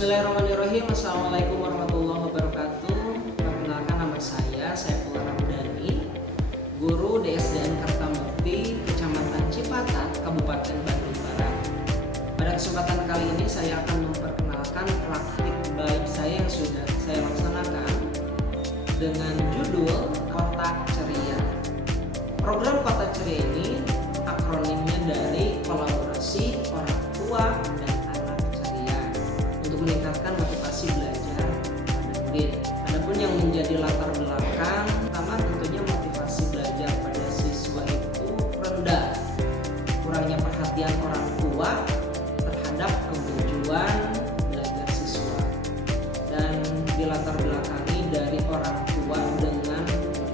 Bismillahirrahmanirrahim. Assalamualaikum warahmatullahi wabarakatuh. Perkenalkan, nama saya Saifullah Ramdhani, guru DSDN Kertamukti, Kecamatan Cipatat, Kabupaten Bandung Barat. Pada kesempatan kali ini saya akan memperkenalkan praktik baik saya yang sudah saya laksanakan dengan judul Kotak Ceria. Program Kotak Ceria ini akronimnya dari kolaborasi orang tua dan anak ceria untuk meningkatkan motivasi belajar pada murid. Adapun yang menjadi latar belakang pertama, tentunya motivasi belajar pada siswa itu rendah. Kurangnya perhatian orang tua terhadap kemajuan belajar siswa, dan dilatar belakangi dari orang tua dengan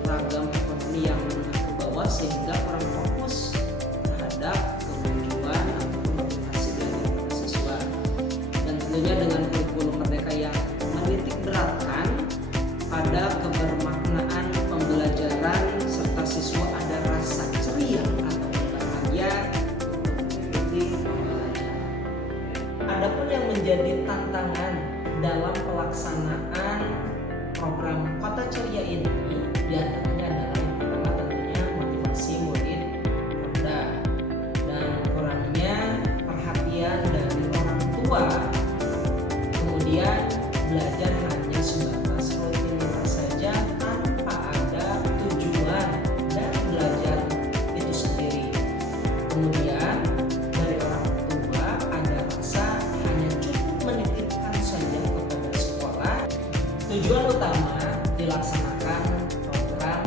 ragam ekonomi yang menengah ke bawah sehingga kurang fokus terhadap kemajuan atau motivasi belajar pada siswa. Dan tentunya dengan kurikulum merdeka yang menitik beratkan pada kebermaknaan pembelajaran serta siswa ada rasa ceria atau bahagia mengikuti pembelajaran. Adapun yang menjadi tantangan dalam pelaksanaan program Kotak Ceria ini diantaranya adalah yang pertama tentunya motivasi murid rendah dan kurangnya perhatian dari orang tua. Kemudian belajar hanya sebatas rutinitas saja tanpa ada tujuan dan belajar itu sendiri. Kemudian dari orang tua ada rasa hanya cukup menitipkan saja kepada sekolah. Tujuan utama dilaksanakan program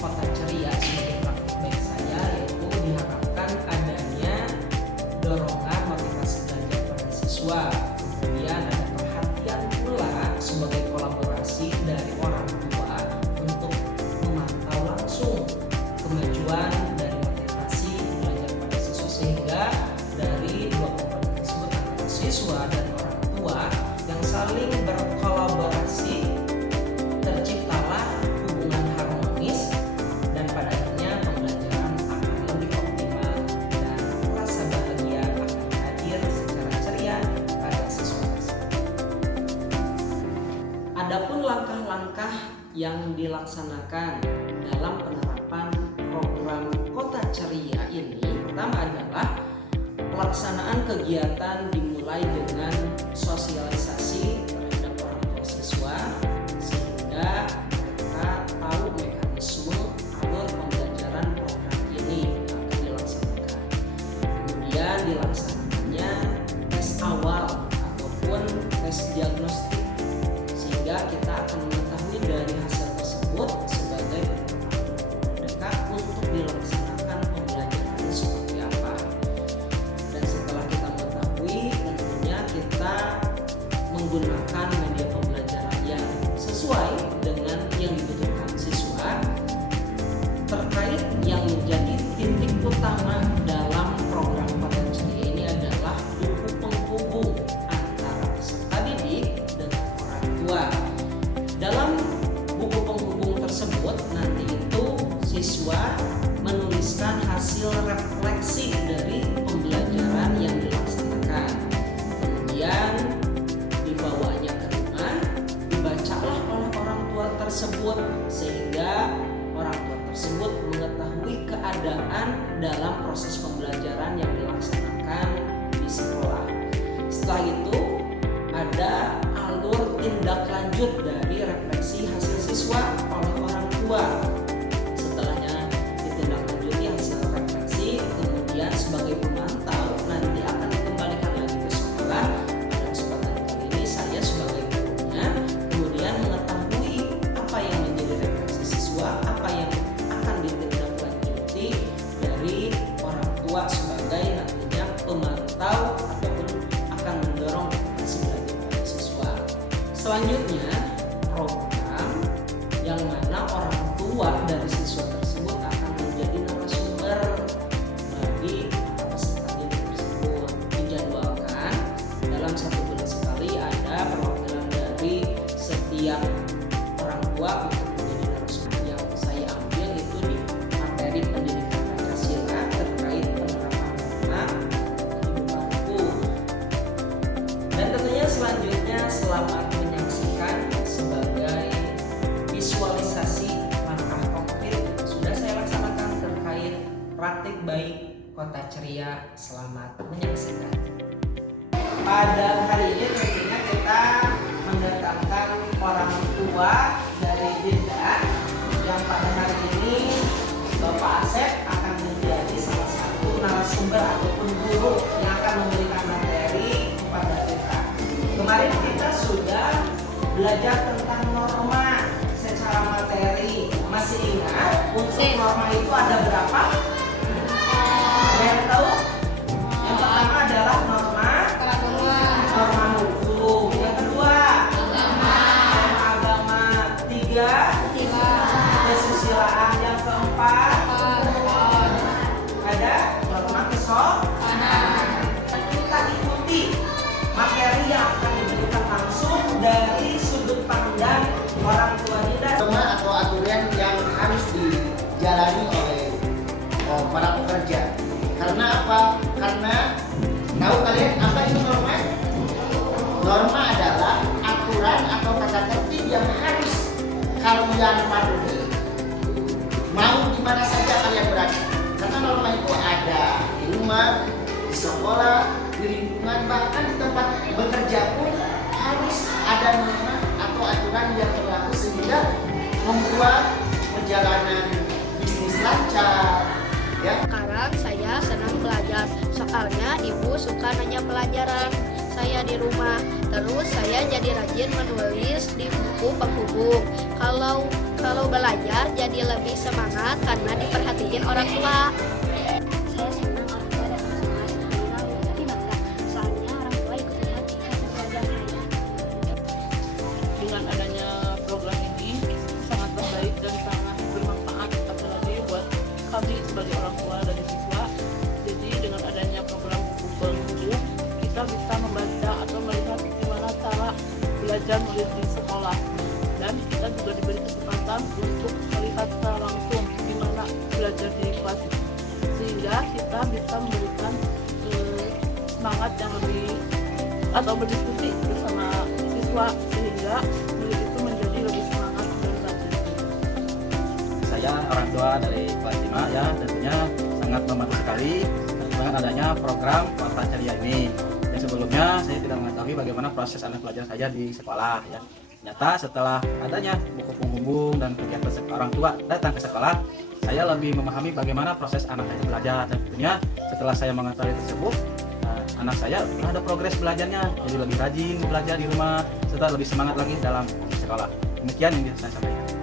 Kotak Ceria sebagai praktik baik saya yaitu diharapkan adanya dorongan motivasi belajar pada siswa. Kemudian ada perhatian pula sebagai kolaborasi dari orang tua untuk memantau langsung kemajuan dari motivasi belajar pada siswa, sehingga dari dua komponen tersebut antara siswa dan orang tua yang saling berkolaborasi terciptalah hubungan harmonis, dan pada akhirnya pembelajaran akan lebih optimal dan rasa bahagia akan hadir secara ceria pada siswa tersebut. Adapun langkah-langkah yang dilaksanakan dalam penerapan program Kotak Ceria ini, pertama adalah pelaksanaan kegiatan dimulai dengan sosialisasi terhadap orang tua siswa sehingga mereka tahu mekanisme alur pembelajaran program ini akan dilaksanakan. Kemudian dilaksanakannya tes awal ataupun tes diagnostik sehingga kita akan mengetahui dari hasil tersebut sebagai penerapan untuk dilaksanakan pembelajaran seperti apa. Dan setelah kita mengetahui, tentunya kita menggunakan media pembelajaran yang sesuai dengan yang dibutuhkan siswa. Terkait yang menjadi titik utama dalam program Kotak Ceria ini adalah buku penghubung antara peserta didik dengan orang tua. Dalam buku penghubung tersebut nanti itu siswa menuliskan hasil refleksi dari pembelajaran yang dilaksanakan. Kemudian dibawanya ke rumah, dibacalah oleh orang tua tersebut sehingga orang tua tersebut mengetahui keadaan dalam proses pembelajaran yang dilaksanakan di sekolah. Setelah itu ada alur tindak lanjut dari refleksi hasil siswa oleh orang tua. Setelahnya ditindaklanjuti hasil refleksi, kemudian sebagai pemantau nanti akan dikembalikan lagi ke sekolah. Pada kesempatan kali ini saya sebagai gurunya kemudian mengetahui apa yang menjadi refleksi siswa, apa yang akan ditindaklanjuti dari orang tua sebagai nantinya pemantau ataupun akan mendorong motivasi belajar pada siswa. Selanjutnya program yang mana orang tua dari siswa tersebut akan menjadi narasumber bagi para peserta didik tersebut. Dijadwalkan dalam 1 bulan sekali ada perwakilan dari setiap orang tua untuk menjadi narasumber. Yang saya ambil itu di materi pendidikan Pancasila terkait penerapan norma kehidupanku. Dan tentunya selanjutnya selamat menyaksikan sebagai visualisasi langkah konkret yang sudah saya laksanakan terkait praktik baik Kota Ceria. Selamat menyaksikan. Pada hari ini tentunya kita mendatangkan orang tua dari Dinda yang pada hari ini Bapak Asep akan menjadi salah satu narasumber ataupun guru yang akan memberikan materi kepada kita. Kemarin kita sudah belajar tentang norma secara materi. Masih ingat unsur norma itu ada berapa? Ada yang tahu? Yang pertama adalah norma hukum. Yang kedua norma agama. Tiga kesusilaan. Yang keempat ada norma kesopanan. Kita ikuti materi yang akan diberikan langsung dari sudut pandang orang tua Dinda. Norma atau aturan yang harus dijalani oleh para pekerja. Karena apa? Karena tahu kalian apa itu norma? Norma adalah aturan atau tata tertib yang harus kalian patuhi mau di mana saja kalian berada. Karena norma itu ada di rumah, di sekolah, di lingkungan, bahkan di tempat bekerja pun harus ada norma atau aturan yang berlaku sehingga membuat perjalanan bisnis lancar. Ya. Sekarang saya senang belajar, soalnya ibu suka nanya pelajaran saya di rumah. Terus saya jadi rajin menulis di buku penghubung. Kalau belajar jadi lebih semangat karena diperhatiin orang tua. Saya senang orang tua datang ke kelas karena lebih bangga. Soalnya orang tua ikut perhatikan belajar saya. Dengan adanya program ini sangat baik dan sangat bermanfaat apalagi buat kami sebagai orang tua dan siswa. Jadi dengan adanya program buku penghubung kita bisa membaca atau melihat gimana cara belajar menulis di sekolah, dan kita juga diberi kesempatan untuk melihat secara langsung gimana belajar di kelas itu, sehingga kita bisa memberikan semangat yang lebih atau berdiskusi bersama siswa sehingga murid itu menjadi lebih semangat dan rajin. Saya orang tua dari kelas 5 ya, tentunya sangat membantu sekali dengan adanya program Kota Ceria ini. Yang sebelumnya saya tidak mengetahui bagaimana proses anak belajar saya di sekolah ya. Ternyata setelah adanya buku penghubung dan kegiatan orang tua datang ke sekolah, saya lebih memahami bagaimana proses anak saya belajar. Dan tentunya setelah saya mengetahui tersebut, anak saya ada progres belajarnya, jadi lebih rajin belajar di rumah serta lebih semangat lagi dalam sekolah. Demikian yang bisa saya sampaikan.